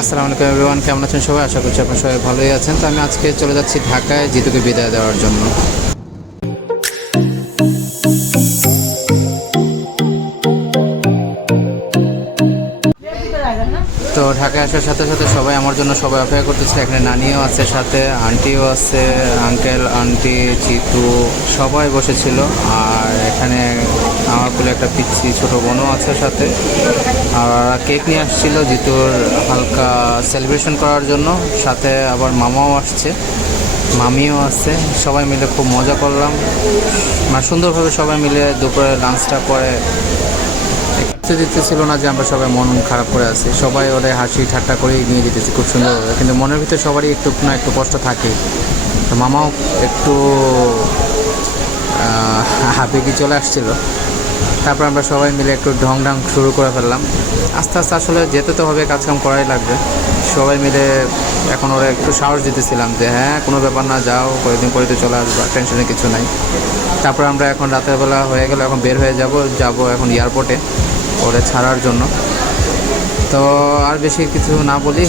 আসসালামু আলাইকুম এভরিওয়ান, কেমন আছেন সবাই? আশা করছি আপনারা সবাই ভালোই আছেন। তো আমি আজকে চলে যাচ্ছি ঢাকায় জিতুকে বিদায় দেওয়ার জন্য। তো ঢাকায় আসার সাথে সাথে সবাই আমার জন্য সবাই অপেক্ষা করতেছে। এখানে নানিও আছে, সাথে আন্টিও আছে, আঙ্কেল আন্টি জিতু সবাই বসেছিল। আর এখানে আমার কোলে একটা পিচ্ছি ছোটো বোনও আছে সাথে। আর কেক নিয়ে আসছিল জিতুর হালকা সেলিব্রেশন করার জন্য, সাথে আবার মামাও আসছে, মামিও আছে। সবাই মিলে খুব মজা করলাম, মানে সুন্দরভাবে সবাই মিলে দুপুরে লাঞ্চটা করে দিতেছিল না যে আমরা সবাই মন খারাপ করে আছি। সবাই ওদের হাসি ঠাট্টা করেই নিয়ে যেতেছি খুব সুন্দরভাবে, কিন্তু মনের ভিতরে সবারই একটু না একটু কষ্ট থাকে। তো মামাও একটু আবেগে চলে আসছিল। তারপর আমরা সবাই মিলে একটু ঢং ঢং শুরু করে ফেললাম। আস্তে আস্তে আসলে যেতে তো হবে, কাজকাম করাই লাগবে। সবাই মিলে এখন ওরা একটু সাহস দিতেছিলাম যে হ্যাঁ কোনো ব্যাপার না, যাও, কয়েকদিন পরে তো চলে আসবা, টেনশনে কিছু নাই। তারপর আমরা এখন রাতের বেলা হয়ে গেল, এখন বের হয়ে যাব এখন এয়ারপোর্টে ওরে ছাড়ার জন্য। তো আর বেশি কিছু না বলি,